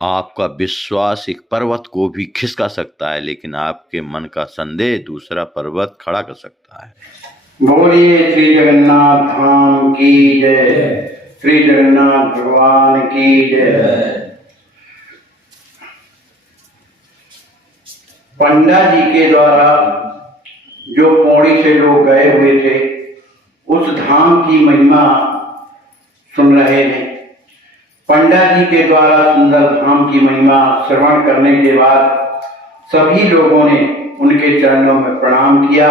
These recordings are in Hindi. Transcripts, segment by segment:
आपका विश्वास एक पर्वत को भी खिसका सकता है, लेकिन आपके मन का संदेह दूसरा पर्वत खड़ा कर सकता है। बोलिए श्री जगन्नाथ धाम की जय, श्री जगन्नाथ भगवान की जय। पंडा जी के द्वारा जो पौड़ी से लोग गए हुए थे, उस धाम की महिमा सुन रहे हैं। पंडा जी के द्वारा सुंदर धाम की महिमा श्रवण करने के बाद सभी लोगों ने उनके चरणों में प्रणाम किया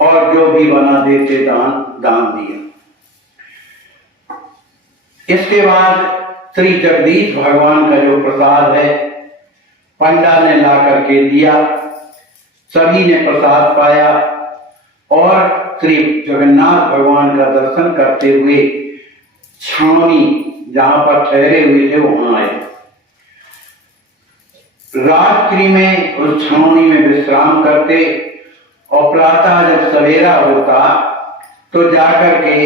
और जो भी बना देते दान दिया। इसके बाद श्री जगदीश भगवान का जो प्रसाद है, पंडा ने ला करके दिया, सभी ने प्रसाद पाया और श्री जगन्नाथ भगवान का दर्शन करते हुए छावनी जहां पर ठहरे हुए थे वहां आए। रात्रि में उस छावनी में विश्राम करते और प्रातः जब सवेरा होता तो जाकर के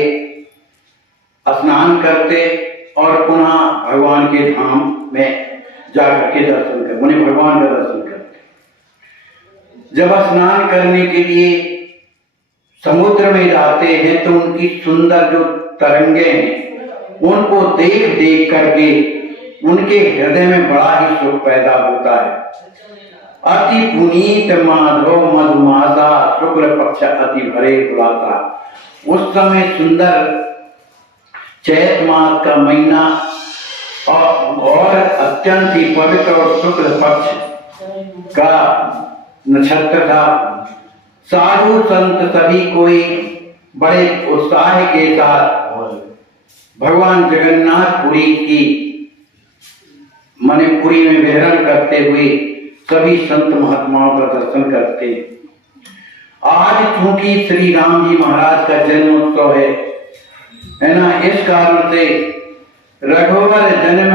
स्नान करते और पुनः भगवान के धाम में जाकर के दर्शन करते, उन्हें भगवान का दर्शन करते। जब स्नान करने के लिए समुद्र में जाते हैं तो उनकी सुंदर जो तरंगे हैं उनको देख देख करके उनके हृदय में बड़ा ही सुख पैदा होता है। अति पुनीत माधव मधुमासा शुक्ल पक्ष अति भरे बुलाता। उस समय सुंदर चैत मास का महीना और अत्यंत ही पवित्र और शुक्ल पक्ष का नक्षत्र था। साधु संत सभी कोई बड़े उत्साह के साथ भगवान जगन्नाथपुरी की मणिपुरी में विहरण करते हुए सभी संत महात्माओं का दर्शन करते। आज चूंकि श्री राम जी महाराज का जन्मोत्सव है ना, इस कारण से रघुवर जन्म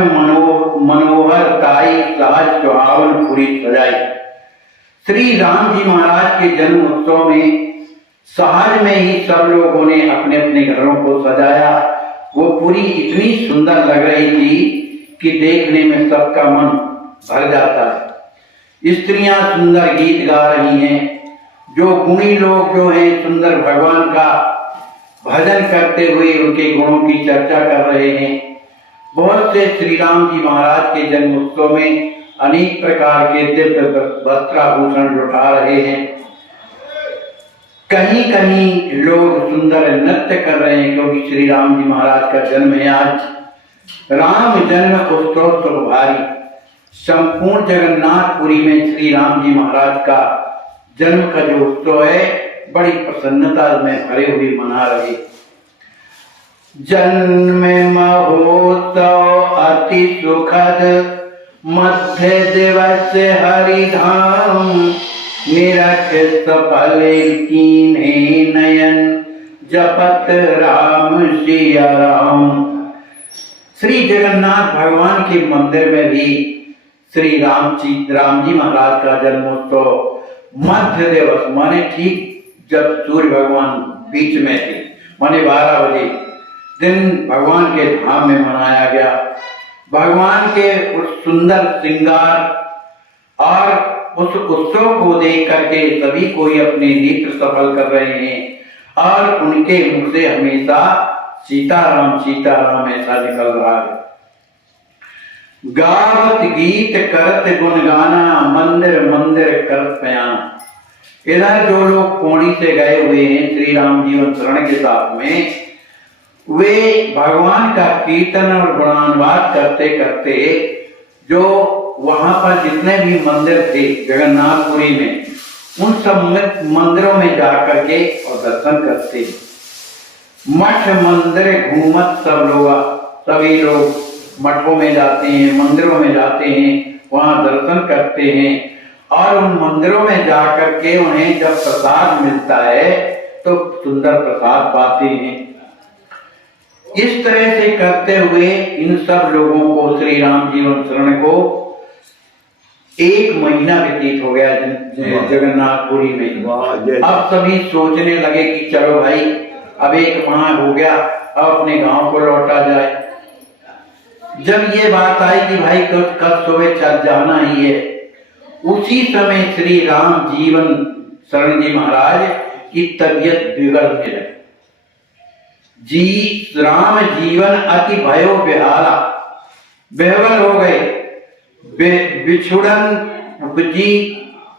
मनोहर ताई सहज सुहावन पुरी सजाई। श्री राम जी महाराज के जन्म उत्सव में सहज में ही सब लोगों ने अपने अपने घरों को सजाया। वो पूरी इतनी सुंदर लग रही थी कि देखने में सबका मन भर जाता है। स्त्रियां सुंदर गीत गा रही हैं, जो गुणी लोग जो हैं सुंदर भगवान का भजन करते हुए उनके गुणों की चर्चा कर रहे हैं। बहुत से श्री राम जी महाराज के जन्म उत्सव में अनेक प्रकार के दिव्य वस्त्राभूषण लुटा रहे हैं। कहीं कहीं लोग सुंदर नृत्य कर रहे हैं, क्योंकि श्री राम जी महाराज का जन्म है आज। राम जन्म उत्सव सुखभारी। संपूर्ण जगन्नाथपुरी में श्री राम जी महाराज का जन्म का जो उत्सव है बड़ी प्रसन्नता में भरे हुए मना रहे। जन्म महोत्सव अति सुखद मध्य दिवस हरिधाम निरख सफल कीन्हे नयन जपत राम सिया राम। श्री जगन्नाथ भगवान के मंदिर में भी श्री राम जी महाराज का जन्मोत्सव मध्य दिवस माने ठीक जब सूर्य भगवान बीच में थे, माने 12 बजे दिन भगवान के धाम में मनाया गया। भगवान के उस सुंदर श्रृंगार और उस उत्सव को देख करके सभी कोई अपने नेत्र सफल कर रहे हैं और उनके मुख से हमेशा सीताराम ऐसा निकल रहा है। गावत गीत करत गुणगाना मंदिर मंदिर करत पयाना। इधर जो लोग पौड़ी से गए हुए हैं श्री राम जीवन शरण के साथ में, वे भगवान का कीर्तन और गुणानुवाद करते करते जो वहां पर जितने भी मंदिर थे जगन्नाथपुरी में, उन सब मंदिरों में जाकर के और दर्शन करते। मठ मंदिर घूमत सब लोग, सभी लोग मठों में जाते हैं, मंदिरों में जाते हैं, वहां दर्शन करते हैं और उन मंदिरों में जाकर के उन्हें जब प्रसाद मिलता है तो सुंदर प्रसाद पाते हैं। इस तरह से करते हुए इन सब लोगों को श्री राम जीवन शरण को 1 महीना व्यतीत हो गया जगन्नाथपुरी में। अब सभी सोचने लगे कि चलो भाई अब 1 माह हो गया, अब अपने गांव को लौटा जाए। जब ये बात आई कि भाई कल सुबह चल जाना ही है, उसी समय श्री राम जीवन शरण जी महाराज की तबीयत बिगड़ने लगी। राम जीवन अति भयो बेहारा, बेहवल हो गए, बिछुड़न उपजी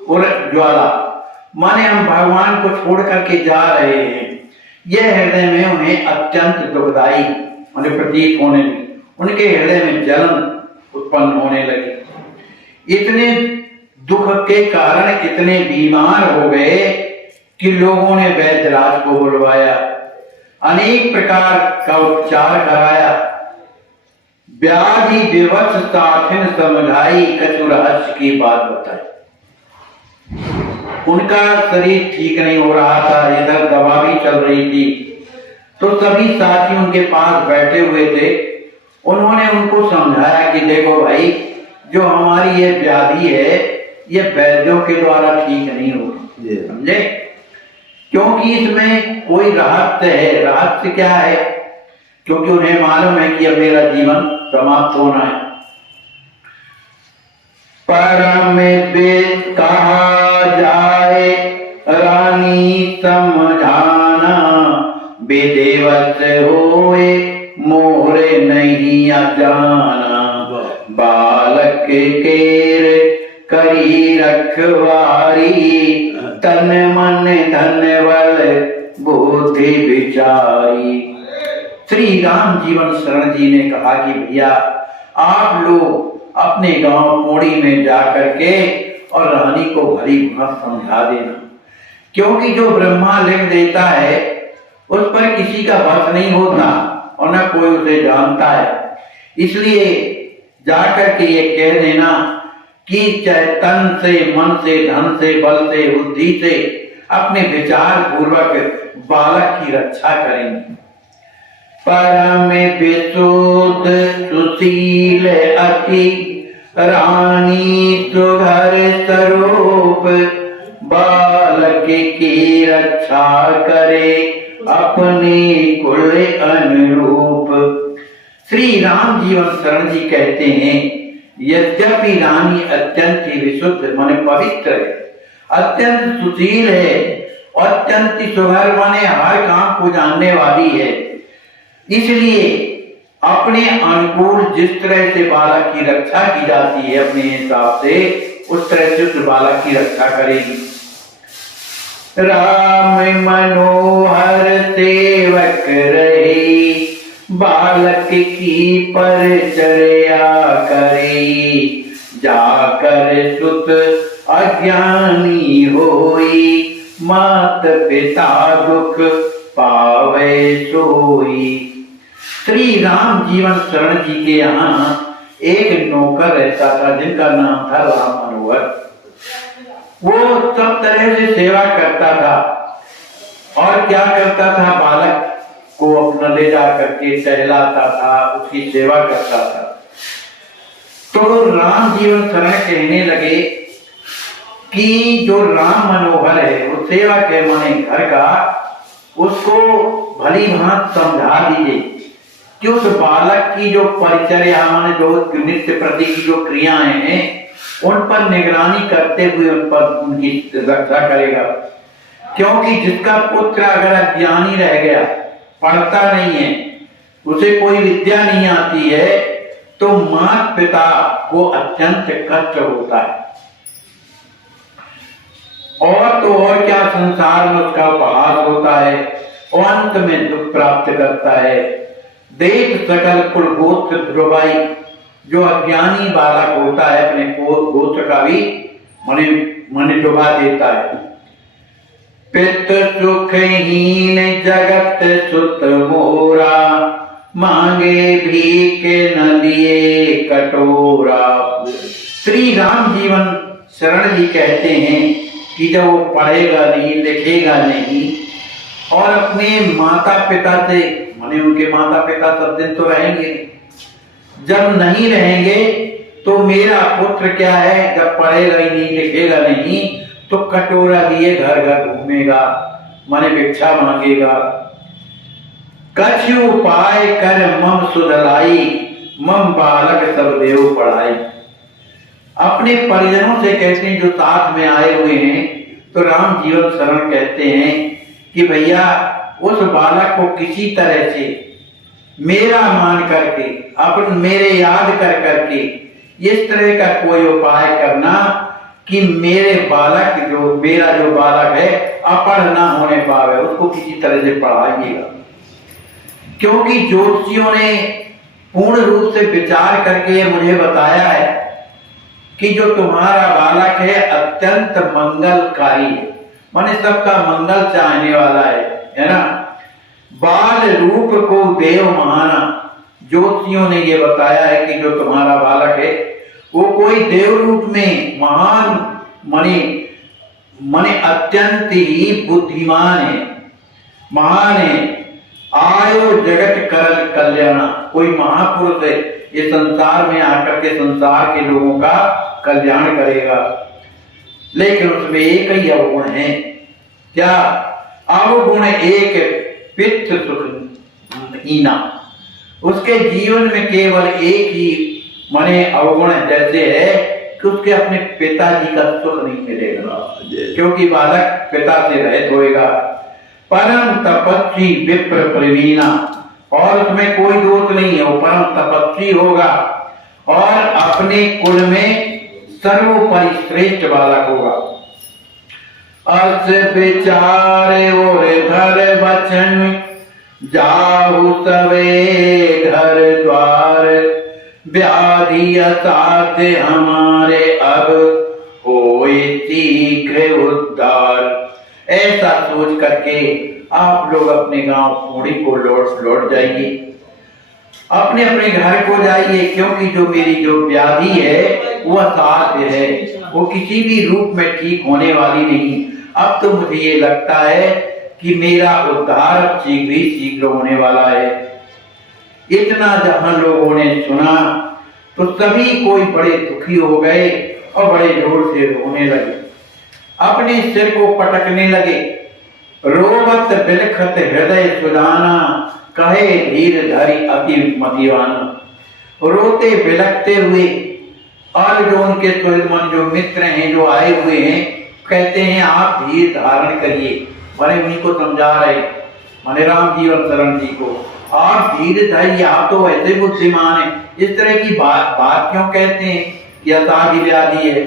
और ज्वाला, माने हम भगवान को छोड़ करके जा रहे हैं। यह हृदय में उन्हें अत्यंत दुखदायी उन्हें प्रतीत होने लगी। उनके हृदय में जलन उत्पन्न होने लगी। इतने दुख के कारण इतने बीमार हो गए कि लोगों ने वैद्यराज को बुलवाया, अनेक प्रकार का उपचार कराया। व्याधि विवश साथिन समझाई, कछु रहस्य की बात बताई। उनका शरीर ठीक नहीं हो रहा था, इधर दवा भी चल रही थी। तो सभी साथी उनके पास बैठे हुए थे। उन्होंने उनको समझाया कि देखो भाई, जो हमारी ये व्याधि है ये वैद्यों के द्वारा ठीक नहीं होती, समझे, क्योंकि इसमें कोई रहस्य है। रहस्य क्या है? क्योंकि उन्हें मालूम है कि अब मेरा जीवन समाप्त होना है। परम वेद कहा जाए रानी समझाना, विधिवत होए मोरे नहीं अजाना। बालक केर करी रखवारी, तन मन धन बल बुद्धि विचारी। श्री राम जीवन शरण जी ने कहा कि भैया आप लोग अपने गांव पौड़ी में जाकर के और रानी को भली भांति समझा देना, क्योंकि जो ब्रह्मा लिख देता है उस पर किसी का बस नहीं होता और न कोई उसे जानता है। इसलिए जाकर के ये कह देना कि चाहे तन से, मन से, धन से, बल से, बुद्धि से अपने विचार पूर्वक बालक की रक्षा करेंगे। परम विशुद्ध सुशील अति रानी सुघर स्वरूप, बालक की रक्षा करे अपने कुल अनुरूप। श्री राम जीवन शरण जी कहते हैं, यद्यपि रानी अत्यंत ही विशुद्ध माने पवित्र है, अत्यंत सुशील है, अत्यंत सुघर माने हर काम को जानने वाली है, इसलिए अपने अनुकूल जिस तरह से बालक की रक्षा की जाती है अपने हिसाब से, उस तरह से उस बालक की रक्षा करेगी। राम मनोहर सेवक रहे, बालक की परिचर्या करे, जाकर सुत अज्ञानी होई, मात पिता दुख पावे सोई। श्री राम जीवन शरण जी के यहाँ एक नौकर रहता था जिनका नाम था राम मनोहर। वो सब तरह से सेवा करता था और क्या करता था, बालक को अपना ले जा करके टहलाता था, उसकी सेवा करता था। तो राम जीवन शरण कहने लगे कि जो राम मनोहर है वो सेवा के माने घर का, उसको भली भांति समझा दीजिए कि उस बालक की जो परिचर्या माने जो नित्य प्रति की जो क्रियाएं हैं उन पर निगरानी करते हुए उन पर उनकी रक्षा करेगा। क्योंकि जिसका पुत्र अगर अज्ञानी रह गया, पढ़ता नहीं है, उसे कोई विद्या नहीं आती है, तो माता पिता को अत्यंत कष्ट होता है और तो और क्या, संसार में उसका उपहास होता है और अंत में दुख प्राप्त करता है। देख सकल कुल गोत्र ध्रुवाई, जो अज्ञानी बालक होता है अपने गोत्र का भी मने डुबा देता है। पित सुखहीन जगत सुत मोरा, मांगे भीख न दिए कटोरा। श्री राम जीवन शरण जी कहते हैं कि जब वो पढ़ेगा नहीं, लिखेगा नहीं और अपने माता पिता से, माने उनके माता पिता सब दिन तो रहेंगे, जब नहीं रहेंगे तो मेरा पुत्र क्या है, जब पढ़ेगा ही नहीं, लिखेगा नहीं तो कटोरा लिए घर घर घूमेगा, माने भिक्षा मांगेगा। कछु उपाय कर मम सुधलाई, मम बालक सब देव पढ़ाई। अपने परिजनों से कहते हैं जो साथ में आए हुए हैं, तो राम जीवन शरण कहते हैं कि भैया उस बालक को किसी तरह से मेरा मान करके, अपन मेरे याद कर करके इस तरह का कोई उपाय करना कि मेरे बालक जो मेरा जो बालक है अपढ़ ना होने पावे, उसको किसी तरह से पढ़ाइएगा। क्योंकि ज्योतिषियों ने पूर्ण रूप से विचार करके मुझे बताया है कि जो तुम्हारा बालक है अत्यंत मंगलकारी है, माने सबका मंगल चाहने वाला है ना। बाल रूप को देव माना, ज्योतिषियों ने ये बताया है कि जो तुम्हारा बालक है वो कोई देव रूप में महान मने अत्यंत ही बुद्धिमान है, महान है। आयो जगत कर कल्याण, कोई महापुरुष है, ये संसार में आकर के संसार के लोगों का कल्याण करेगा। लेकिन उसमें एक ही अवगुण है, क्या अवगुण? एक पितृ सुख हीना, उसके जीवन में केवल एक ही माने अवगुण जैसे है कि उसके अपने पिताजी का सुख नहीं मिलेगा, क्योंकि बालक पिता से रहित होएगा। परम तपस्वी विप्र प्रवीणा, और उसमें कोई दोष नहीं है, वो परम तपस्वी होगा और अपने कुल में सर्वोपरि श्रेष्ठ बालक होगा। अस विचारे और धर बचन, जाहु सवे घर द्वार, व्याधि असाध्य हमारे अब होए शीघ्र उद्धार। ऐसा सोच करके आप लोग अपने गांव पूरी को लौट जाइए, अपने अपने घर को जाइए, क्योंकि जो मेरी जो व्याधि है वो असाध्य है, वो किसी भी रूप में ठीक होने वाली नहीं। अब तो मुझे ये लगता है कि मेरा उद्धार शीघ्र ही शीघ्र होने वाला है। इतना जहां लोगों ने सुना तो सभी कोई बड़े दुखी हो गए और बड़े जोर से रोने लगे, अपने सिर को पटकने लगे। रोवत बिलखत हृदय सुदाना, कहे धीर धरी अति मतिवाना। रोते बिलखते हुए, और जो उनके मन जो मित्र हैं जो आए हुए हैं कहते हैं आप धीर धारण करिए, माने उन्हीं को समझा रहे, माने राम जीवन शरण जी को, आप धीर धरिए, आप तो ऐसे बुद्धिमान है। इस तरह की बात क्यों कहते हैं कि असाध्य व्याधि है?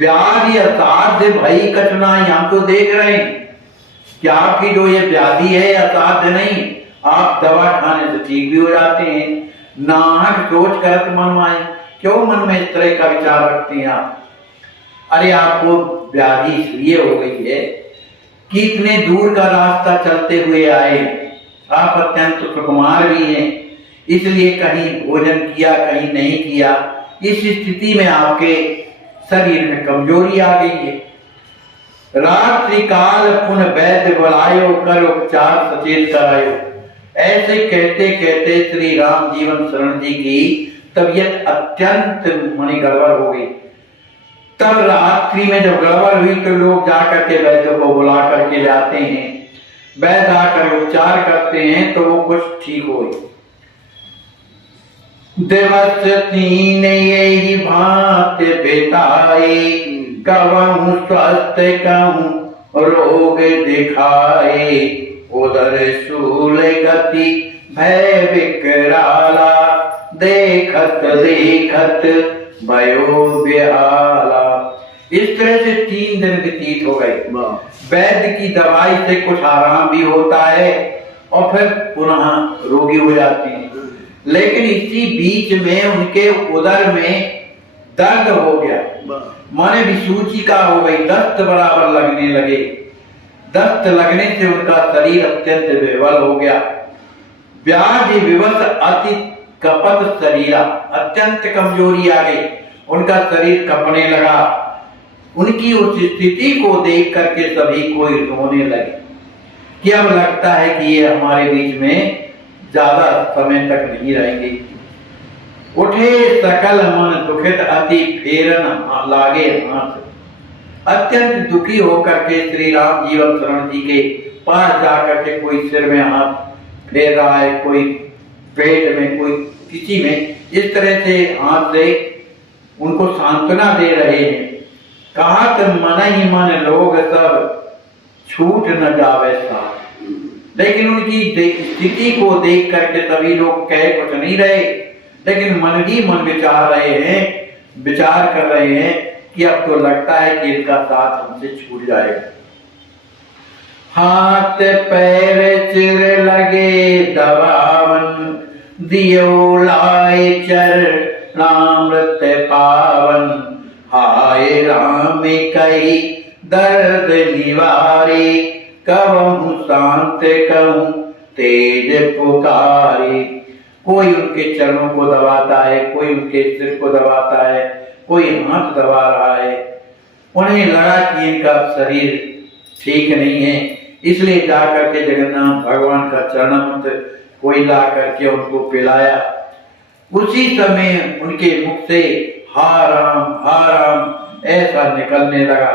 व्याधि असाध्य भई कठिनाई, हम तो देख रहे हैं कि आपकी जो ये व्याधि है असाध्य नहीं, आप दवा खाने से ठीक भी हो जाते हैं। नाहक सोच करत मन माई, क्यों मन में इस तरह का विचार रखते हैं आप? अरे आपको व्याधि इसलिए हो गई है कि इतने दूर का रास्ता चलते हुए आए, आप अत्यंत सुकुमार भी हैं, इसलिए कहीं भोजन किया कहीं नहीं किया, इस स्थिति में आपके शरीर में कमजोरी आ गई है। रात्रि काल पुन वैद्य बुलायो, कर उपचार सचेत करायो। ऐसे कहते कहते श्री राम जीवन शरण जी की तबीयत अत्यंत मनी गड़बड़ हो गई। तब रात्रि में जब गड़बड़ हुई तो लोग जाकर के वैद्य को बुला करके लाते हैं, वैद्य आकर उपचार करते हैं तो वो कुछ ठीक हो गई। दिवस तीन यही भांत बिताए, कहूँ स्वस्थ कहूँ रोग दिखाए, उधर शूल गति भय विकराला, देखत देखत भयो बेहाला। इस तरह से 3 दिन व्यतीत हो गए। वैद्य की दवाई से कुछ आराम भी होता है और फिर पुनः रोगी हो जाती है, लेकिन इसी बीच में उनके उदर में दर्द हो गया, माने विसूचिका हो गई, दस्त बराबर लगने लगे। दस्त लगने से उनका शरीर अत्यंत विवल हो गया। व्याधि विवश अति कपत शरीरा, अत्यंत कमजोरी आ गई, उनका शरीर कपने लगा। उनकी उस स्थिति को देख करके सभी कोई रोने लगे कि अब लगता है कि ये हमारे बीच में ज्यादा समय तक नहीं रहेंगे। उठे सकल मन दुखित अति फेरन लागे हाथ। अत्यंत दुखी होकर के श्री राम जीवन शरण जी के पास जाकर के कोई सिर में हाथ फेर रहा है, कोई पेट में, कोई किसी में इस तरह से हाथ से उनको सांत्वना दे रहे हैं। कहा तो मन ही मन लोग सब छूट न जावे साथ। लेकिन उनकी स्थिति को देख करके सभी लोग कह कुछ नहीं रहे, लेकिन मन ही मन विचार कर रहे हैं कि अब तो लगता है कि इनका साथ हमसे छूट जाएगा। हाथ पैर चिर लगे दबावन, दियो लाए चरणामृत पावन। हाय राम कई दर्द निवारे, कबहु शांत कहूं तेज पुकारे। कोई उनके चरणों को दबाता है, कोई उनके सिर को दबाता है, कोई हाथ दबा रहा है। उन्हें लगा कि इनका शरीर ठीक नहीं है, इसलिए जाकर के जगन्नाथ भगवान का चरणामृत कोई ला करके उनको पिलाया। उसी समय उनके मुख से हा राम ऐसा निकलने लगा।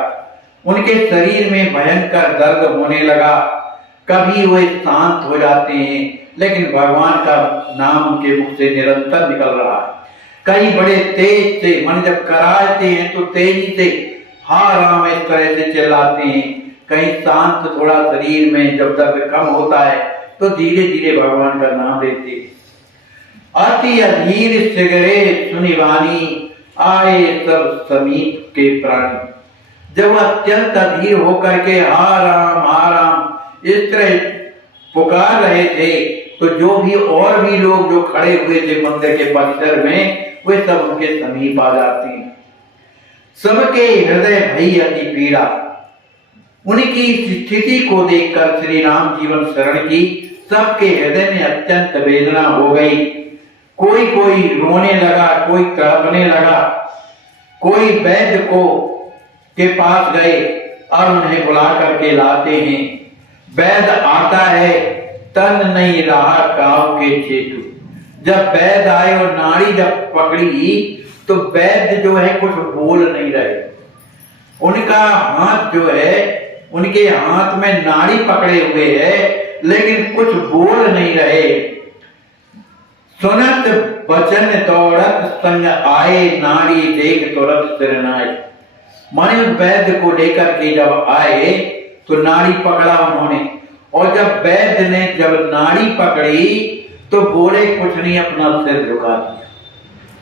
उनके शरीर में भयंकर दर्द होने लगा। कभी वे शांत हो जाते हैं, लेकिन भगवान का नाम उनके मुख से निरंतर निकल रहा है। कई बड़े तेज से, मन जब कराते हैं तो तेजी से हा राम इस तरह से चिल्लाते हैं। कहीं शांत थोड़ा शरीर में जब दर्द कम होता है तो धीरे धीरे भगवान का नाम लेते हैं। अति अधीर सिगरे सुनि वाणी, आए सब समीप के प्राणी। जब अत्यंत अधीर होकर के हा राम इस तरह पुकार रहे थे, तो जो भी और भी लोग जो खड़े हुए थे मंदिर के परिसर में, वे सब उनके समीप आ जाते हैं। सबके हृदय भई अति पीड़ा। उनकी स्थिति को देखकर श्री राम जीवन शरण की सबके हृदय में अत्यंत वेदना हो गई। कोई कोई रोने लगा, कोई तड़पने लगा। कोई वैद्य को के पास गए और उन्हें बुला करके लाते हैं। वैद्य आता है, तन नहीं रहा काव के चेतु। जब वैद्य आए और नाड़ी जब पकड़ी तो वैद्य जो है कुछ बोल नहीं रहे। उनका हाथ जो है, उनके हाथ में नाड़ी पकड़े हुए है, लेकिन कुछ बोल नहीं रहे। सुनत बचन दौड़त संग आए, नाड़ी देख तुरंत सिरनाए। माने वैद्य को लेकर के जब आए तो नाड़ी पकड़ा उन्होंने, और जब वैद्य ने जब नाड़ी पकड़ी तो बोले कुछ नहीं, अपना सिर झुका दिया,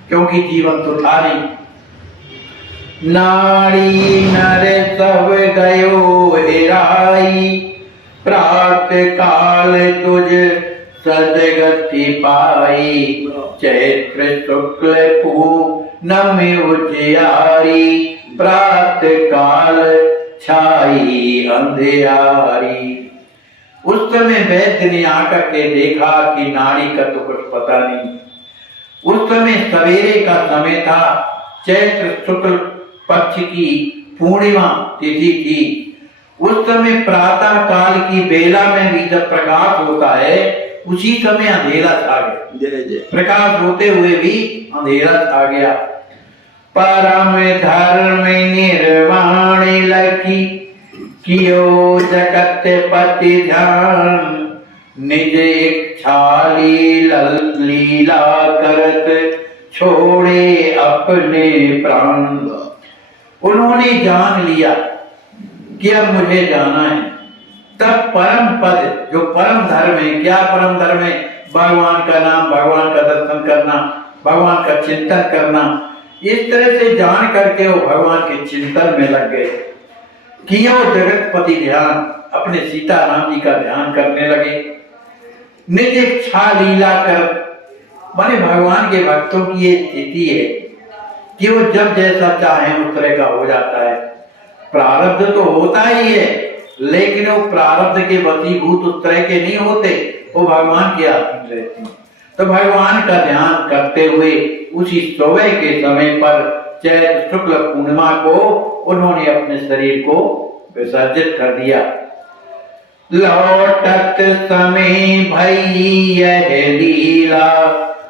क्योंकि जीवन तो था नहीं। नाड़ी नर सब गयो हेराई, प्रात काल तुझ सदगति पाई। चैत्र शुक्ल पूनम उजियारी, प्रात काल छाई अंधियारी। उस समय वैद्य ने आकर के देखा कि नाड़ी का तो कुछ पता नहीं। उस समय सवेरे का समय था, चैत्र शुक्ल पक्ष की पूर्णिमा तिथि थी। उस समय प्रातः काल की बेला में भी जब प्रकाश होता है, उसी समय अंधेरा छा गया। प्रकाश होते हुए भी अंधेरा छा गया। परम धर्म निर्वाण लखी, कियो जगत पति ध्यान। निज इच्छा लीला करत, छोड़े अपने प्राण। उन्होंने जान लिया कि अब मुझे जाना है। तब परम पद, जो परम धर्म है, क्या परम धर्म है? भगवान का नाम, भगवान का दर्शन करना, भगवान का चिंतन करना। इस तरह से जान करके वो भगवान के चिंतन में लग गए। कियो जगतपति ध्यान, अपने सीताराम जी का ध्यान करने लगे। निज इच्छा लीला कर, माने भगवान के भक्तों की ये स्थिति है कि वो जब जैसा चाहे उस तरह का हो जाता है। प्रारब्ध तो होता ही है, लेकिन वो प्रारब्ध के वशीभूत उस तरह के नहीं होते, वो भगवान के अधीन रहते हैं। तो भगवान का ध्यान करते हुए उसी सुबह के समय पर चैत्र शुक्ल पूर्णिमा को उन्होंने अपने शरीर को विसर्जित कर दिया। लौटत समय भई यह लीला,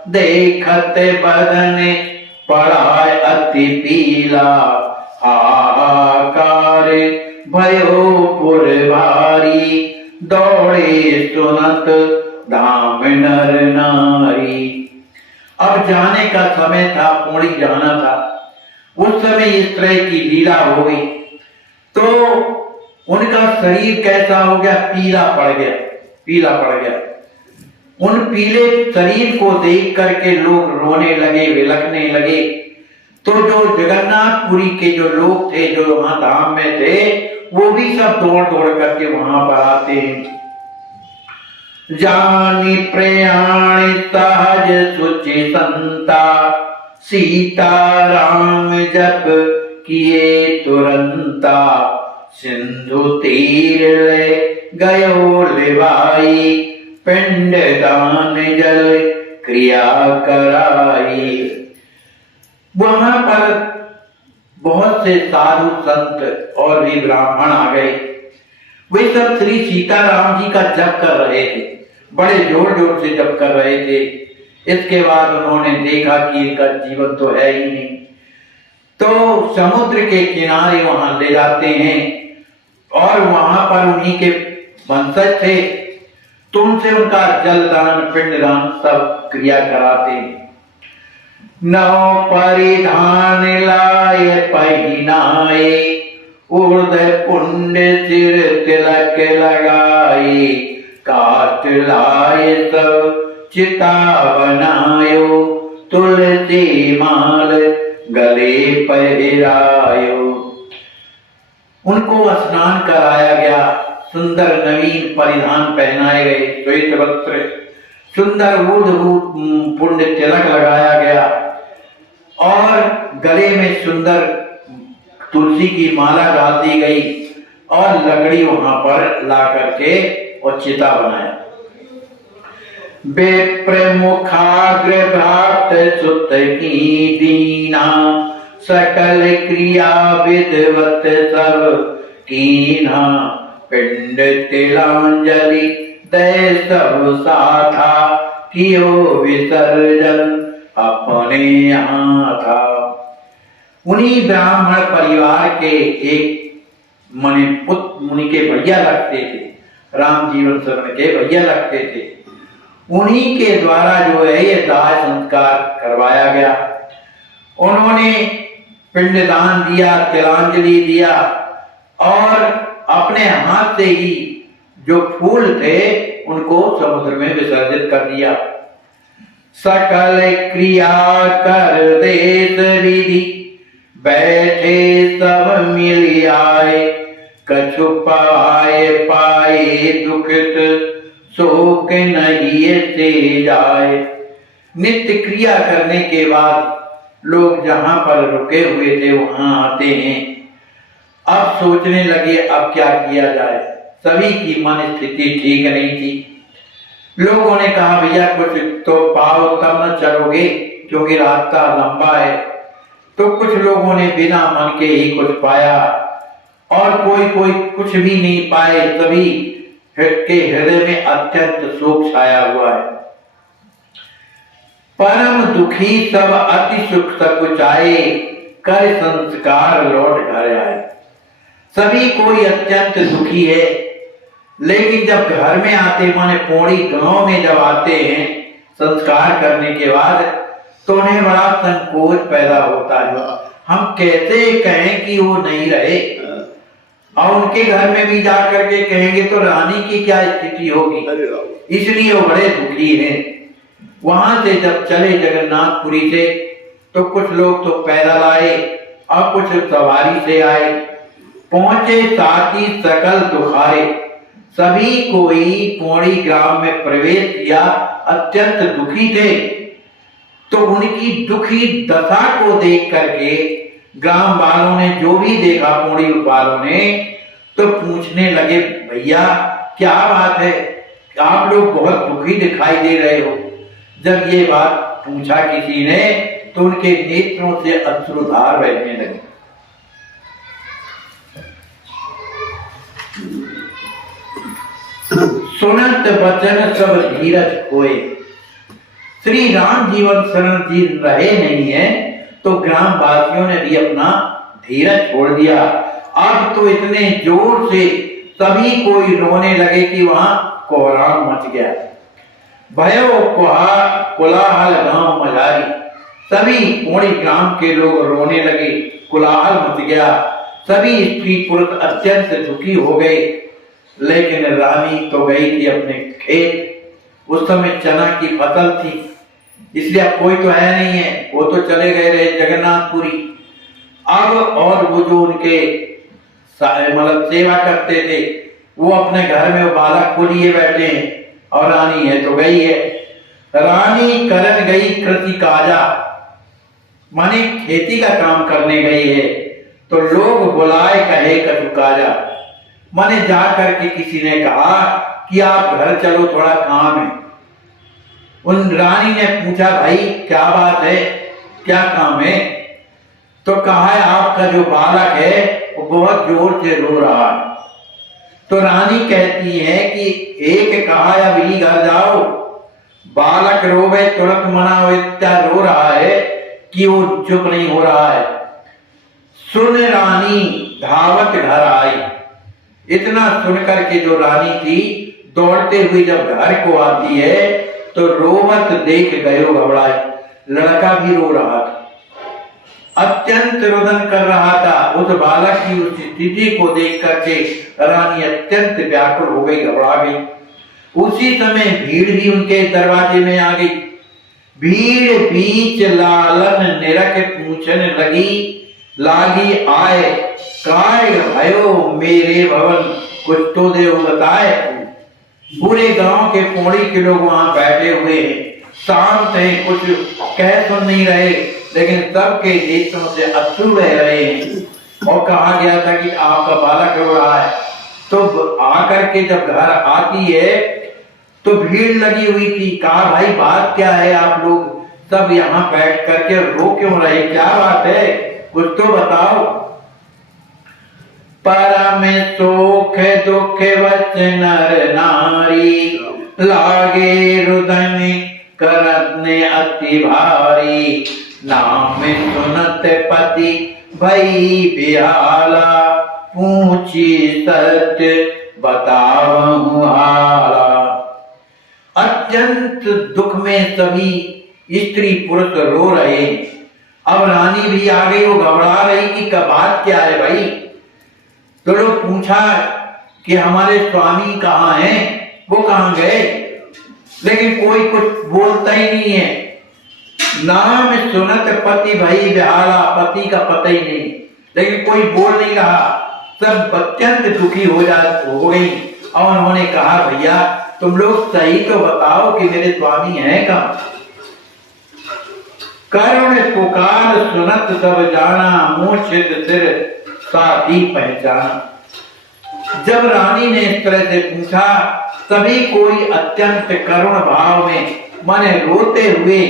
देखत बदन पड़ा अति पीला। हाहाकार भयो पुर भारी, दौड़े सुनत धाम नर नारी। अब जाने का समय था, पौड़ी जाना था। उस समय इस तरह की लीला हो गई तो उनका शरीर कैसा हो गया, पीला पड़ गया, पीला पड़ गया। उन पीले शरीर को देख करके लोग रोने लगे, विलखने लगे। तो जो जगन्नाथपुरी के जो लोग थे, जो वहां धाम में थे, वो भी सब दौड़ दौड़ करके वहां पर आते हैं। जानी प्रयाण सहज सुचि संता, सीता राम जप किए तुरंता, सिंधु तीर ले गयो लिवाई, पिंड दान जल क्रिया कराई। वहां पर बहुत से साधु संत और भी ब्राह्मण आ गए। वे सब श्री सीताराम जी का जप कर रहे थे, बड़े जोर जोर से जप कर रहे थे। इसके बाद उन्होंने देखा कि इनका जीवन तो है ही नहीं, तो समुद्र के किनारे वहां ले जाते हैं और वहां पर उन्हीं के वंशज थे, तो उनसे उनका जलदान पिंडदान सब क्रिया कराते हैं। नौ परिधान लाए पहिनाए, उर्द पुण्य सिर तिलक लगाए, काट लाए सब चिता बनायो, तुलसी माल गले पहरायो। उनको स्नान कराया गया, सुंदर नवीन परिधान पहनाए गए, श्वेत वस्त्र, सुंदर पुण्य तिलक लगाया गया और गले में सुंदर तुलसी की माला डाल दी गई और लकड़ी वहां पर ला करके और चिता बनाया। बेप्र मुखाग्र भ्रात सुत की दीना, सकल क्रिया विधवत सब कीना, पिंड तिलांजलि दे सब साथा, कियो विसर्जन अपने हाथा। उन्हीं ब्राह्मण परिवार के एक मुनि के भैया लगते थे, राम जीवन शरण के भैया लगते थे। उन्हीं के द्वारा जो है ये दाह संस्कार करवाया गया। उन्होंने पिंडदान दिया, तिलांजलि दिया और अपने हाथ से ही जो फूल थे उनको समुद्र में विसर्जित कर दिया। सकल क्रिया कर देत विधि, बैठे सब मिल आए, कछु पाए पाए दुखित, शोक नहीं से जाए। नित्य क्रिया करने के बाद लोग जहां पर रुके हुए थे वहां आते हैं। अब सोचने लगे अब क्या किया जाए, सभी की मन स्थिति ठीक नहीं थी। लोगों ने कहा भैया कुछ तो पाओ तब न चलोगे, क्योंकि रास्ता लंबा है। तो कुछ लोगों ने बिना मन के ही कुछ पाया और कोई कुछ भी नहीं पाए। सभी के हृदय में अत्यंत शोक छाया हुआ है। परम दुखी सब अति सुख सकुचाए, कर संस्कार लौट घर आए। सभी कोई अत्यंत दुखी है, लेकिन जब घर में आते माने पौड़ी गांव में जब आते हैं संस्कार करने के बाद, तो उन्हें बड़ा संकोच पैदा होता है। हम कैसे कहें कि वो नहीं रहे, और उनके घर में भी जा करके कहेंगे तो रानी की क्या स्थिति होगी। इसलिए वो बड़े दुखी हैं। वहां से जब चले जगन्नाथपुरी से, तो कुछ लोग तो पैदल आए और कुछ सवारी से आए। पहुंचे साथी सकल दुखारे, सभी कोई पौड़ी ग्राम में प्रवेश किया, अत्यंत दुखी थे। तो उनकी दुखी दशा को देख करके ग्राम वालों ने, जो भी देखा पौड़ी वालों ने, तो पूछने लगे भैया क्या बात है, आप लोग बहुत दुखी दिखाई दे रहे हो। जब ये बात पूछा किसी ने, तो उनके नेत्रों से अश्रुधार बहने लगे। सुनत वचन सब धीरज खोए। श्री राम जीवन शरण जी रहे नहीं है, तो ग्राम वासियों ने भी अपना धीरज छोड़ दिया। अब तो इतने जोर से सभी कोई रोने लगे कि वहां कोहराम मच गया। भयो कोलाहल गांव मझारी। सभी पौड़ी ग्राम के लोग रोने लगे, कोलाहल मच गया, सभी स्त्री पुरुष अत्यंत दुखी हो गए। लेकिन रानी तो गई थी अपने खेत। उस समय चना की फसल थी, इसलिए अब कोई तो है नहीं है, वो तो चले गए रहे जगन्नाथपुरी। अब और वो जो उनके मतलब सेवा करते थे, वो अपने घर में वो बालक को लिए बैठे हैं, और रानी है तो गई है। रानी करन गई कृषि काजा, माने खेती का काम करने गई है। तो लोग बुलाए कहे कछु काजा, माने जा करके किसी ने कहा कि आप घर चलो, थोड़ा काम है। उन रानी ने पूछा, भाई क्या बात है, क्या काम है? तो कहा है आपका जो बालक है वो बहुत जोर से रो रहा है। तो रानी कहती है कि एक कहा अभी घर जाओ, बालक रोवे तुरंत मनाओ, इतना रो रहा है कि वो चुप नहीं हो रहा है। सुन रानी धावत घर आई। इतना सुनकर के जो रानी थी दौड़ते हुए जब घर को आती है तो रोवत देख गयो घबराई। लड़का भी रो रहा था, अत्यंत रुदन कर रहा था। उस बालक की उस स्थिति को देख करके रानी अत्यंत व्याकुल हो गई, घबरा गई। उसी समय भीड़ भी उनके दरवाजे में आ गई। भीड़ बीच लालन निरख पूछने लागी आए, काय भयो मेरे भवन, कुछ तो देव बताए। पूरे गांव के पौड़ी के लोग वहां बैठे हुए हैं, शांत हैं, कुछ कह सुन नहीं रहे, लेकिन सबके नेत्रों से अश्रु बह रहे हैं। और कहा गया था कि आपका बालक रो रहा है। तो आकर के जब घर आती है तो भीड़ लगी हुई थी। कहा भाई बात क्या है, आप लोग सब यहाँ बैठ करके रो क्यों रहे, क्या बात है, कुछ तो बताओ। परम सुख दुख वच नर नारी, लागे रुदन करने अति भारी। नाम सुनत पति भई बिहाला, पूछी सत्य बतावहु हाला। अत्यंत दुख में सभी स्त्री पुरुष रो रहे। अब रानी भी आ गई, वो घबरा रही कि बात क्या है भाई। तो लोग पूछा कि हमारे स्वामी कहाँ हैं, वो कहाँ गए, लेकिन कोई कुछ बोलता ही नहीं है। नाम सुनत पति भाई बिहाला, पति का पता ही नहीं, लेकिन कोई बोल नहीं रहा। सब अत्यंत दुखी हो गई और उन्होंने कहा भैया तुम लोग सही तो बताओ कि मेरे स्वामी हैं कहाँ। करुण पुकार सुनत सब जाना, मूर्छित सिर साथी पहचाना। जब रानी ने इस तरह से पूछा, सभी कोई अत्यंत करुण भाव में माने रोते हुए,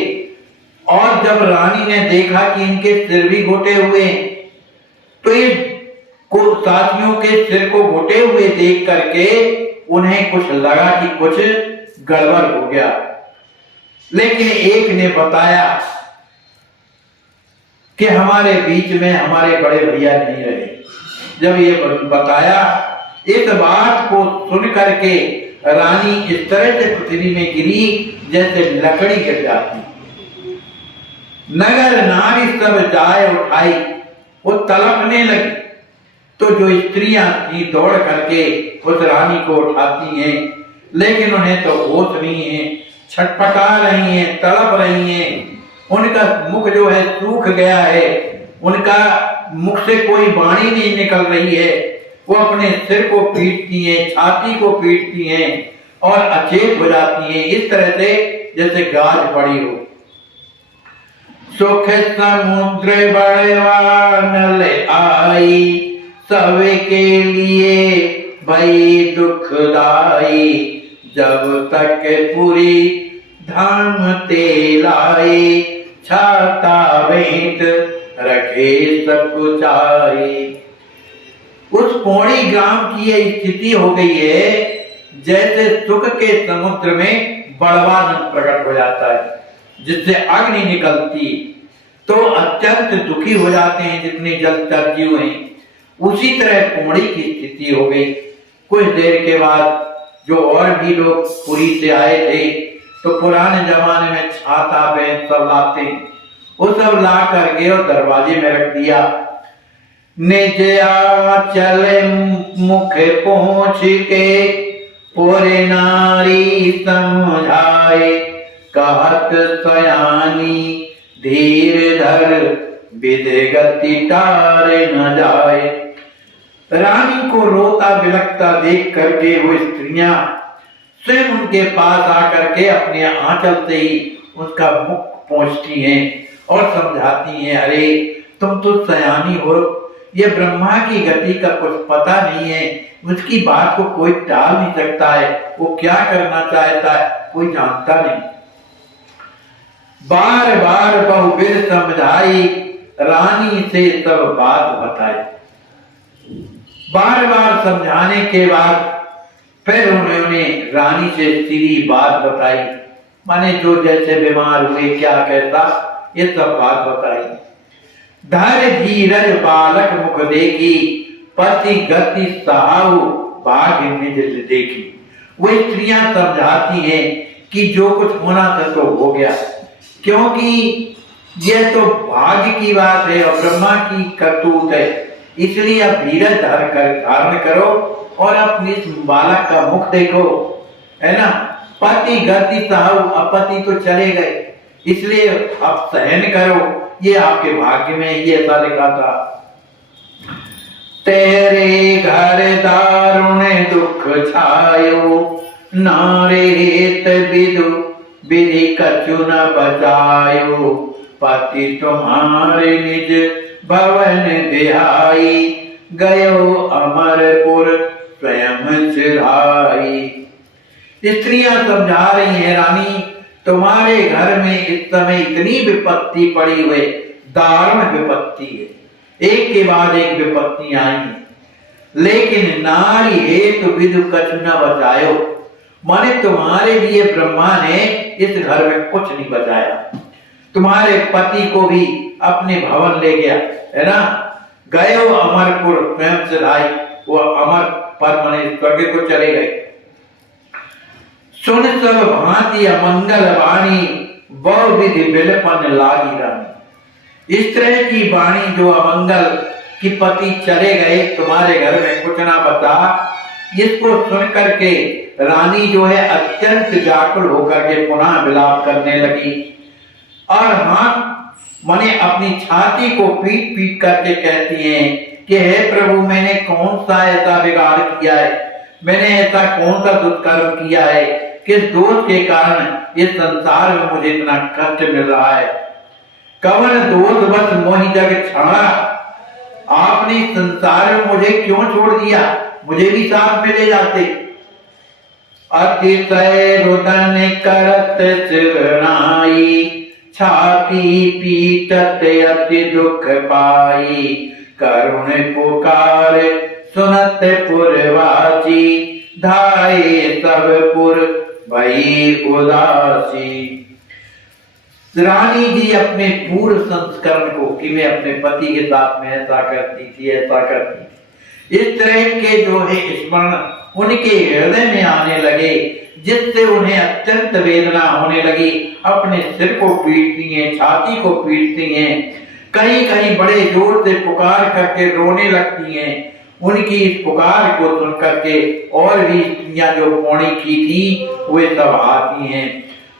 और जब रानी ने देखा कि इनके सिर भी घुटे हुए, तो ये साथियों के सिर को घुटे हुए देख करके उन्हें कुछ लगा कि कुछ गड़बड़ हो गया। लेकिन एक ने बताया कि हमारे बीच में हमारे बड़े भैया नहीं रहे। जब ये बताया, इस बात को सुन करके रानी इस तरह से पृथ्वी में गिरी जैसे लकड़ी गिर जाती। नगर नारी सब जाए उठाई, वो तड़पने लगी। तो जो स्त्रियां थी दौड़ करके उस रानी को उठाती हैं, लेकिन उन्हें तो होश नहीं है, छटपटा रही हैं, तड़प रही हैं। उनका मुख जो है सूख गया है, उनका मुख से कोई वाणी नहीं निकल रही है। वो अपने सिर को पीटती हैं, छाती को पीटती हैं और अचेत हो जाती हैं, इस तरह से जैसे गाज पड़ी हो। सुख समुद्र बड़वान ले आई, सब के लिए भई दुखदाई। जब तक पूरी धाम ते लाई, छाता भेंट रखे सब कुछ आई। उस पौड़ी ग्राम की यह स्थिति हो गई है जैसे सुख के समुद्र में बड़वा नल प्रकट हो जाता है, जिससे अग्नि निकलती, तो अत्यंत दुखी हो जाते हैं जितने जलचर जीव हैं। उसी तरह पौड़ी की स्थिति हो गई। कुछ देर के बाद जो और भी लोग पुरी से आए थे, तो पुराने जमाने में छाता बेंच सब लाते, वो सब ला करके और दरवाजे में रख दिया। निजया चले मुख पहुंच के पूरे नारी समझाए, कहत सयानी धीर धर विधि गति टार न जाए। रानी को रोता बिलखता देख करके वो स्त्रियां स्वयं उनके पास आकर के अपने आंचल से ही उसका मुख पहुंचती हैं और समझाती हैं, अरे तुम तो सयानी हो, ये ब्रह्मा की गति का कुछ पता नहीं है, उसकी बात को कोई टाल नहीं सकता है, वो क्या करना चाहता है कोई जानता नहीं। बार बार बहुबिर समझाई, रानी से सब बात बताई। बार बार समझाने के बाद फिर उन्होंने रानी से सीधी बात बताई, माने जो जैसे बीमार हुए क्या कहता, ये सब बात बताई। धैर्य धीरज बालक मुख देखी, पति गति सहाऊ भाग्य निज देखी। वो स्त्रियां समझाती हैं कि जो कुछ होना था तो हो गया, क्योंकि यह तो भाग्य की बात है और ब्रह्मा की करतूत है, इसलिए अब धीरज धारण करो और अपनी बालक का मुख देखो, है ना। पति गति सहाऊ, अब पति तो चले गए, इसलिए अब सहन करो, ये आपके भाग्य में ये ऐसा लिखा था। तेरे घर दारुण दुख छायो, नारे हेत विदु विधि कछु न बचायो, पति तुम्हारे निज भवन दिहाई, गयो अमरपुर स्वयं सिधाई। स्त्रियां समझा रही हैं, रानी तुम्हारे घर में इस समय इतनी विपत्ति पड़ी हुई, दारुण विपत्ति है, एक के बाद एक विपत्ति आई है, लेकिन नारी हेतु विदु कछु न बचायो, माने तुम्हारे लिए ब्रह्मा ने इस घर में कुछ नहीं बचाया। तुम्हारे पति को भी अपने भवन ले गया, है ना। गयो अमरपुर स्वयं सिधाई, वो अमर पर माने स्वर्ग को चले गए। सुन सब भांति अमंगल वाणी, बहु विधि बिलपन लागी रानी। इस तरह की वाणी जो अमंगल कि पति चले गए, तुम्हारे घर में कुछ ना बचा, इसको सुन करके रानी जो है अत्यंत व्याकुल होकर के पुनः विलाप करने लगी और हाथ माने अपनी छाती को पीट पीट करके कहती हैं कि हे प्रभु, मैंने कौन सा ऐसा बिगाड़ किया है, मैंने ऐसा कौन सा दुष्कर्म किया है, किस दोष के कारण इस संसार में मुझे इतना कष्ट मिल रहा है। कवन दोष बस मोहि जग छाड़ा, आपने संसार में मुझे क्यों छोड़ दिया, मुझे भी साथ में ले जाते। अतिशय रुदन करत सिरनाई, छाती पीटत अति दुख पाई, करुण पुकार सुनत पुरवासी, धाये सब पुर भई उदासी। रानी जी अपने पूर्व संस्करण को कि मैं अपने पति के साथ में ऐसा करती थी, ऐसा करती थी, इस तरह के जो है स्मरण उनके हृदय में आने लगे, जिससे उन्हें अत्यंत वेदना होने लगी। अपने सिर को पीटती हैं, छाती को पीटती हैं, कहीं कहीं बड़े जोर से पुकार करके रोने लगती हैं। उनकी इस पुकार को सुन करके और भी स्त्रियां जो पौड़ी की थी वे सब आती हैं।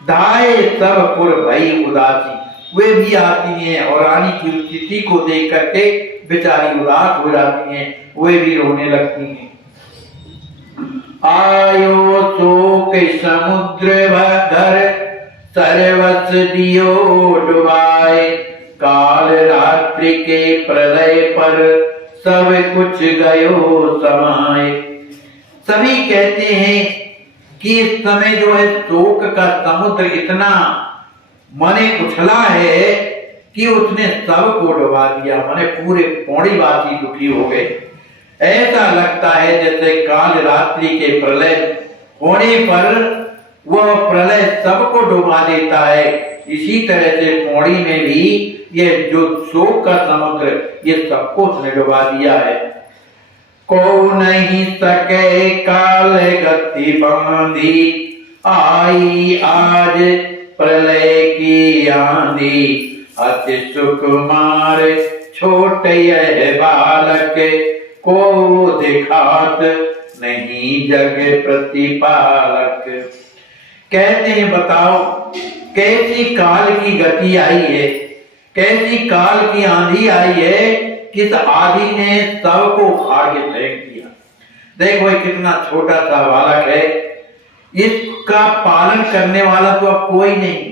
दाए सब पुर भई उदासी, वे भी आती हैं और रानी की स्थिति को देख करके बेचारी उदास हो जाती हैं, वे भी रोने लगती हैं। आयो शोक समुद्र भर, सर्वस दियो डुबाए, काल रात्रि के प्रलय पर सब कुछ गयो समाए। सभी कहते हैं कि इस समय जो है शोक का समुद्र इतना मने उछला है कि उसने सबको डुबा दिया, माने पूरे पौड़ीवासी दुखी हो गए। ऐसा लगता है जैसे काल रात्रि के प्रलय होने पर वह प्रलय सबको डुबा देता है, इसी तरह से पौड़ी में भी ये जो शोक का समुद्र ये सबको उसने डुबा दिया है। को नहीं सके काल गति बांधी, आई आज प्रलय की आंधी, अति सुकुमार छोटे यह बालक, को दिखात नहीं जग प्रतिपालक। कहते हैं बताओ कैसी काल की गति आई है, कैसी काल की आंधी आई है, किस आंधी ने सबको उखाड़ के फेंक दिया। देखो ये कितना छोटा सा बालक है, इसका पालन करने वाला तो अब कोई नहीं,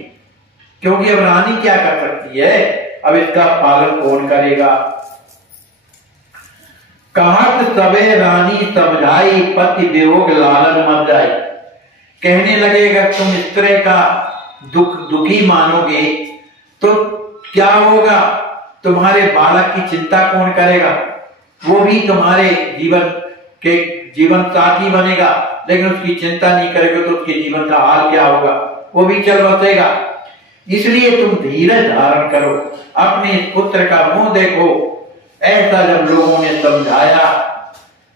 क्योंकि अब रानी क्या कर सकती है, अब इसका पालन कौन करेगा। कहत सबे रानी समझाई, पति वियोग लालन मत जाई। कहने लगेगा तुम इस तरह का दुखी मानोगे तो क्या होगा, तुम्हारे बालक की चिंता कौन करेगा, वो भी तुम्हारे जीवन साथी बनेगा, लेकिन उसकी चिंता नहीं करेगा तो उसके जीवन का हाल क्या होगा, वो भी चल बसेगा। इसलिए तुम धीरज धारण करो, अपने पुत्र का मुंह देखो। ऐसा जब लोगों ने समझाया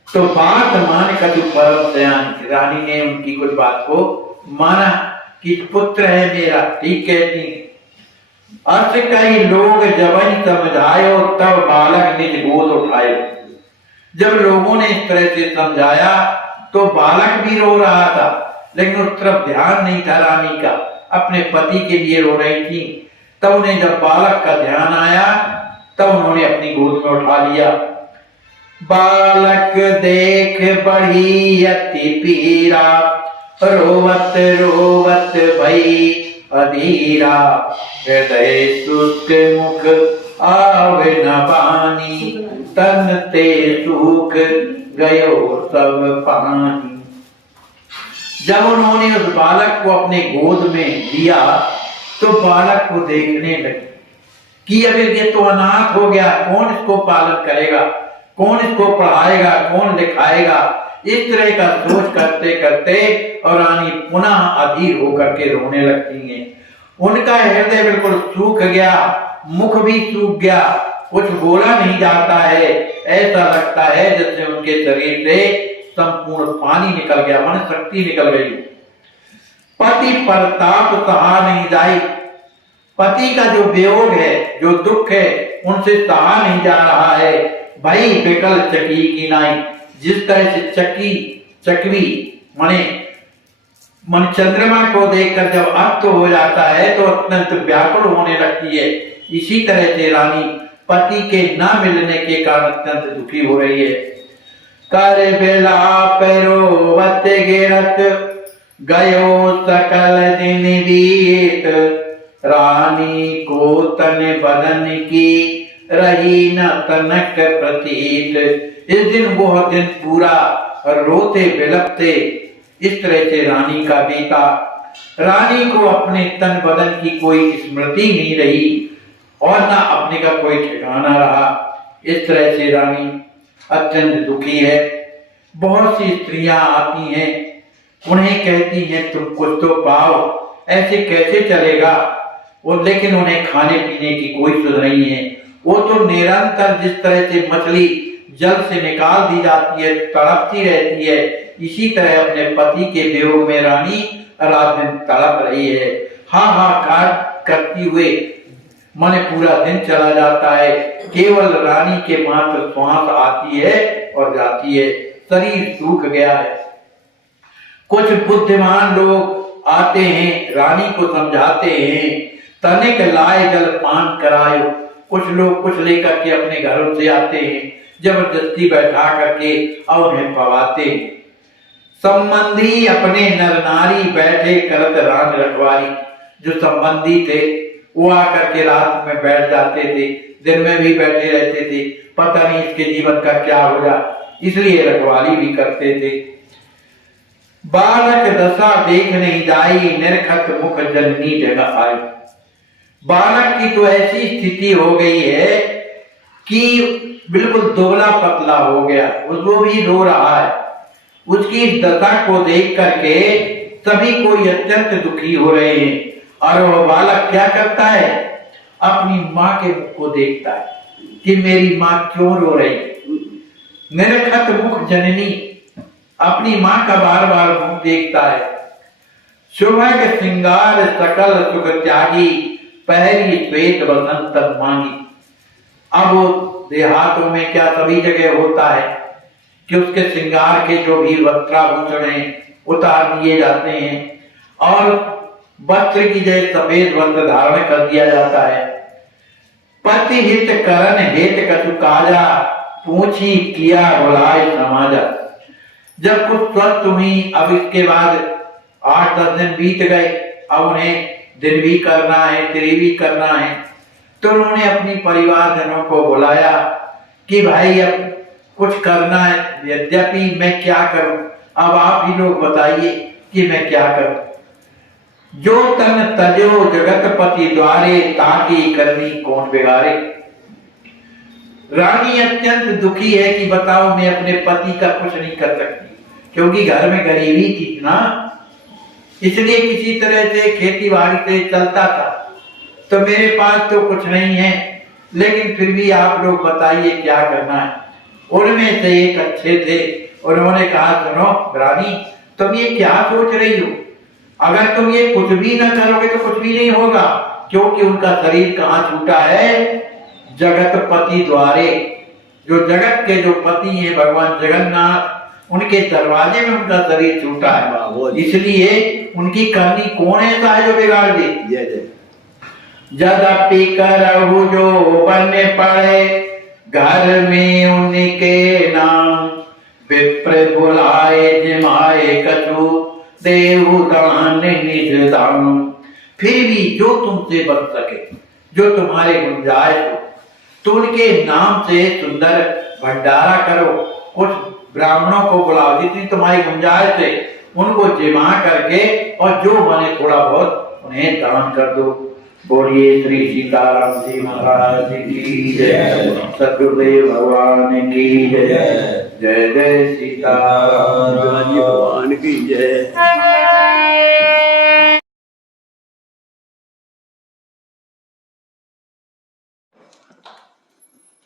तो बात मान कर जो परम सयानी रानी ने उनकी कुछ बात को माना कि पुत्र है मेरा, ठीक कहती। अर्थ कई लोग जब समझायो, तब बालक निज गोद उठाए। जब लोगों ने इस तरह से समझाया तो बालक भी रो रहा था, लेकिन उस तरफ ध्यान नहीं था रानी का, अपने पति के लिए रो रही थी। तब उन्हें जब बालक का ध्यान आया तब उन्होंने अपनी गोद में उठा लिया। बालक देख बढ़ी अति पीरा, रोवत रोवत भई अधीरा। हृदय शुष्क मुख आवे न बानी, तन ते सूख गयो सब पानी। जब उन्होंने उस बालक को अपने गोद में लिया तो बालक को देखने लगे कि अभी ये तो अनाथ हो गया, कौन इसको पालन करेगा, कौन इसको पढ़ाएगा, कौन लिखाएगा। इस तरह का सोच करते करते और रानी पुनः अधीर होकर के रोने लगती हैं। उनका हृदय बिल्कुल सूख गया, मुख भी सूख गया, कुछ बोला नहीं जाता है। ऐसा लगता है जैसे उनके शरीर से संपूर्ण पानी निकल गया, मन शक्ति निकल गई। पति परताप सहा नहीं जाई, पति का जो वियोग है, जो दुख है, उनसे सहा नहीं जा रहा है। भाई विकल चकी की नाई, जिस तरह से चकवी माने मन चंद्रमा को देखकर जब अस्त हो जाता है तो अत्यंत व्याकुल होने लगती है, इसी तरह से रानी पति के न मिलने के कारण अत्यंत दुखी हो रही है। कर बेला पैरोवत गिरत, गयो सकल दिन बीत। रानी को तन बदन की, रही न तनक प्रतीत। इस दिन वो दिन पूरा रोते बिलपते इस तरह से रानी का बीता। रानी को अपने तन बदन की कोई स्मृति नहीं रही और न अपने का कोई ठिकाना रहा। इस तरह से रानी अत्यंत दुखी है। बहुत सी स्त्रियां आती हैं, उन्हें कहती हैं तुम कुछ तो पाओ, ऐसे कैसे चलेगा। वो लेकिन उन्हें खाने पीने की कोई सुध नहीं है। वो तो निरंतर जिस तरह से मछली जल से निकाल दी जाती है, तड़पती रहती है, इसी तरह अपने पति के वियोग में रानी रात दिन तड़प रही है। हाहाकार करती हुए मन पूरा दिन चला जाता है। केवल रानी के मात्र श्वास आती है और जाती है, शरीर सूख गया है। कुछ बुद्धिमान लोग आते हैं, रानी को समझाते हैं, तनिक लाए जल पान करायो। कुछ लोग कुछ लेकर के अपने घरों से आते हैं, जबरदस्ती बैठा करके और उन्हें पवाते हैं। संबंधी अपने नर नारी बैठे करत रान रखवारी। जो संबंधी थे वो आकर के रात में बैठ जाते थे, दिन में भी बैठे रहते थे, पता नहीं इसके जीवन का क्या होगा, इसलिए रखवाली भी करते थे। बालक दशा देख नहीं जाई, निरखत मुख जननी जगह आई। बालक की तो ऐसी स्थिति हो गई है कि बिल्कुल दुबला पतला हो गया, वो भी रो रहा है। उसकी दशा को देख करके सभी कोई अत्यंत दुखी हो रहे हैं। और वह बालक क्या करता है, अपनी माँ के मुख को देखता है कि मेरी माँ क्यों रो रही। निरखत मुख जननी, अपनी माँ का बार बार मुख देखता है। सुभग श्रृंगार सकल सुख त्यागी, पहली श्वेत बसंत मांगी। अब वो देहातों में क्या सभी जगह होता है कि उसके श्रृंगार के जो भी वस्त्राभूषण हैं उतार दिए जाते हैं और वस्त्र की जगह सफेद वस्त्र धारण कर दिया जाता है। पति हित करण हेत कछु काजा, पूछी किया बुलाए समाजा। जब कुछ स्वस्थ हुई, अब इसके बाद 8-10 दिन बीत गए, अब उन्हें दिन भी करना है, त्री भी करना है, तो उन्होंने अपनी परिवारजनों को बुलाया कि भाई अब कुछ करना है, यद्यपि मैं क्या करूं, अब आप ही लोग बताइए कि मैं क्या करूं। जो तन तजो जगतपति द्वारे, ताकि करनी कौन बिगाड़े। रानी अत्यंत दुखी है कि बताओ मैं अपने पति का कुछ नहीं कर सकती, क्योंकि घर में गरीबी थी ना, इसलिए किसी तरह से खेती बाड़ी से चलता था। तो मेरे पास तो कुछ नहीं है, लेकिन फिर भी आप लोग बताइए क्या करना है। उनमें से एक अच्छे थे, उन्होंने कहा सुनो रानी, तुम ये क्या सोच रही हो, अगर तुम ये कुछ भी ना करोगे तो कुछ भी नहीं होगा, क्योंकि उनका शरीर कहाँ छूटा है, जगतपति द्वारे। जो जगत के जो पति हैं भगवान जगन्नाथ, उनके दरवाजे में उनका शरीर छूटा है, इसलिए उनकी करनी कौन ऐसा है जो बिगाड़ दे। यद्यपि करहु जो बन पड़े, घर में उनके नाम, विप्र बुलाए जिमाए कछु, देहु दान निज दान। फिर भी जो तुमसे बन सके, जो तुम्हारे गुंजाइश हो, तो उनके नाम से सुंदर भंडारा करो, कुछ ब्राह्मणों को बुलाओ, जितनी तुम्हारी गुंजाइश है उनको जिमा करके, और जो बने थोड़ा बहुत उन्हें दान कर दो। बोलिए श्री सीताराम जी महाराज की जय, सतगुरुदेव भगवान की जय, जय जय सीताराम भगवान की जय।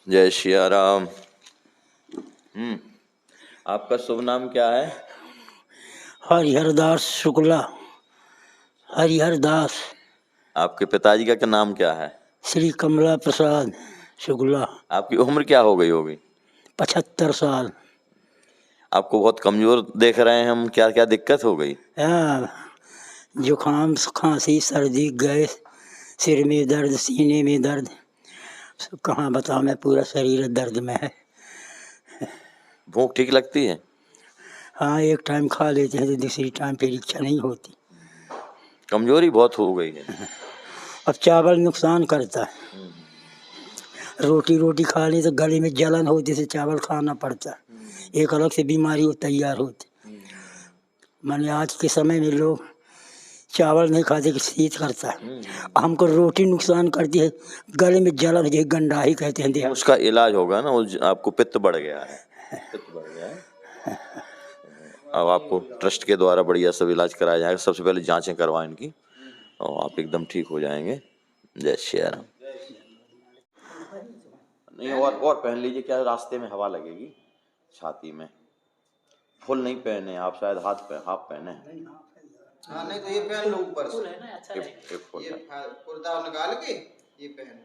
जय श्री राम। आपका शुभ नाम क्या है? हरिहर दास शुक्ला। हरिहर दास। आपके पिताजी का क्या नाम क्या है? श्री कमला प्रसाद शुक्ला। आपकी उम्र क्या हो गई होगी? 75 साल। आपको बहुत कमजोर देख रहे हैं हम, क्या क्या दिक्कत हो गई? जुकाम, खांसी, सर्दी, गैस, सिर में दर्द, सीने में दर्द, कहाँ बताऊँ मैं, पूरा शरीर दर्द में है। भूख ठीक लगती है? हाँ, एक टाइम खा लेते हैं तो दूसरी टाइम फिर इच्छा नहीं होती। कमजोरी बहुत हो गई है। अब चावल नुकसान करता है, रोटी खा ले तो गले में जलन होती से चावल खाना पड़ता है, एक अलग से बीमारी हो तैयार होती। माने आज के समय में लोग चावल नहीं खाते कि शीत करता है, हमको रोटी नुकसान करती है, गले में जलन होती है, गंडाही कहते हैं। उसका इलाज होगा ना, आपको पित्त बढ़ गया है, पित्त बढ़ गया है। अब आपको ट्रस्ट के द्वारा बढ़िया सब इलाज कराया जाएगा। सबसे पहले जांचें करवाएं इनकी, और आप एकदम ठीक हो जाएंगे। जय श्री राम। नहीं, और पहन लीजिए, क्या रास्ते में हवा लगेगी छाती में। फुल नहीं पहने आप, शायद हाफ पहने हैं। हाँ, नहीं तो ये पहन लो ऊपर से, ये कुर्ता निकाल के ये पहन।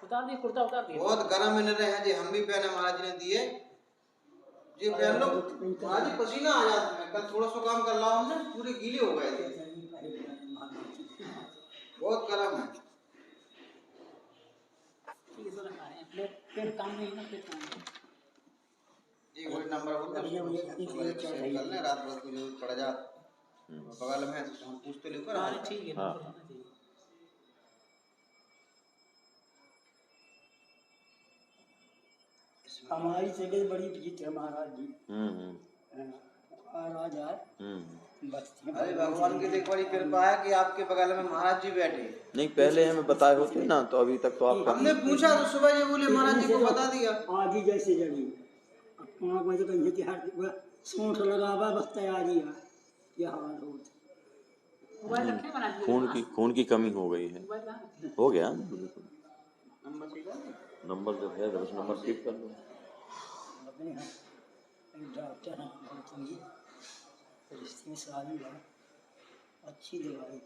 कुर्ता उतार दिए। बहुत गर्म मिल रहे हैं जी, हम भी पहने, महाराज जी ने दिए। ये पहन लो महाराज जी, पसीना आ जाता है। कल थोड़ा सा काम कर रहा हूँ हमने, पूरे गीले हो गए थे, बहुत गर्म है। एक वही नंबर बोलते हैं, रात भर को जरूरत पड़ जाती, बगल में हम पूछते लेकर। ठीक है। हमारी जगह बड़ी जीत है महाराज जी। महाराज अरे भगवान की देख बड़ी कृपा है कि आपके बगल में महाराज जी बैठे। नहीं, पहले हमें बताए होते ना तो अभी तक तो आप। हमने पूछा तो सुबह ये बोले महाराज जी को बता दिया। आदि जैसे जड़ी में तो कहीं कि हर सूंठ लगावा बस तैयारी है, यह हाल होता। खून की कमी हो गई है। हो गया नंबर जो है, बस नंबर सेव कर लो। डॉक्टर हैं गौतम जी, रिश्ते में शादी है, अच्छी दवाई।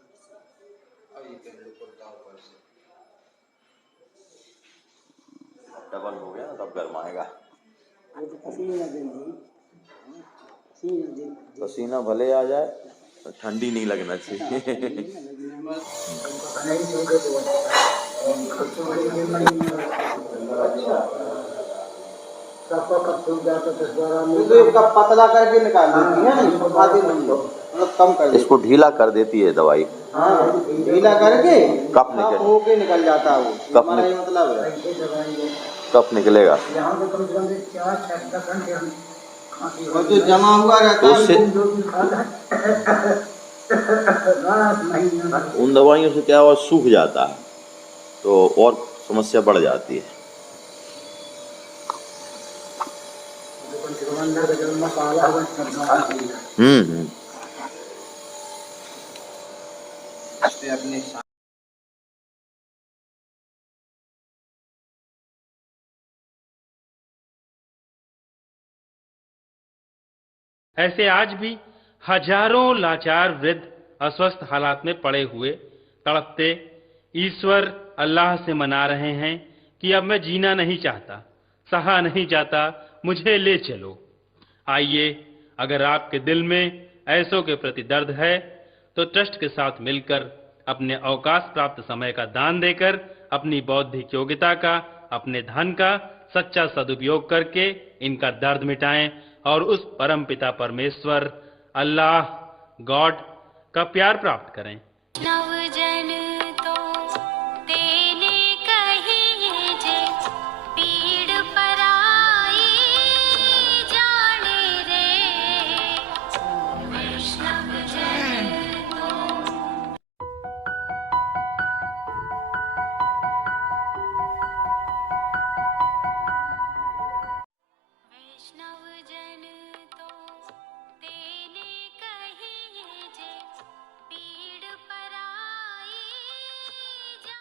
अब ये कर लो कुर्ता ऊपर से। डबल हो गया तब गर्म आएगा। वो तो पसीना जल्दी, पसीना जल्दी पसीना भले आ जाए, ठंडी नहीं लगना चाहिए। तो इसका पतला करके निकाल देती है ना, सुखाती नहीं है, मतलब कम कर देती इसको ढीला कर देती है दवाई। है। हाँ, ढीला करके कफ निकल होके निकल जाता है वो, कफ हमारा ये मतलब है। कफ निकलेगा। और जो जमा हुआ रहता तो है उससे उन दवाइयों से क्या हुआ, सूख जाता है तो और समस्या बढ़ जाती है। हम्म। अपने ऐसे आज भी हजारों लाचार वृद्ध अस्वस्थ हालात में पड़े हुए तड़पते ईश्वर अल्लाह से मना रहे हैं कि अब मैं जीना नहीं चाहता, सहा नहीं जाता, मुझे ले चलो। आइए, अगर आपके दिल में ऐसों के प्रति दर्द है तो ट्रस्ट के साथ मिलकर अपने अवकाश प्राप्त समय का दान देकर अपनी बौद्धिक योग्यता का, अपने धन का सच्चा सदुपयोग करके इनका दर्द मिटाएं और उस परम पिता परमेश्वर अल्लाह गॉड का प्यार प्राप्त करें।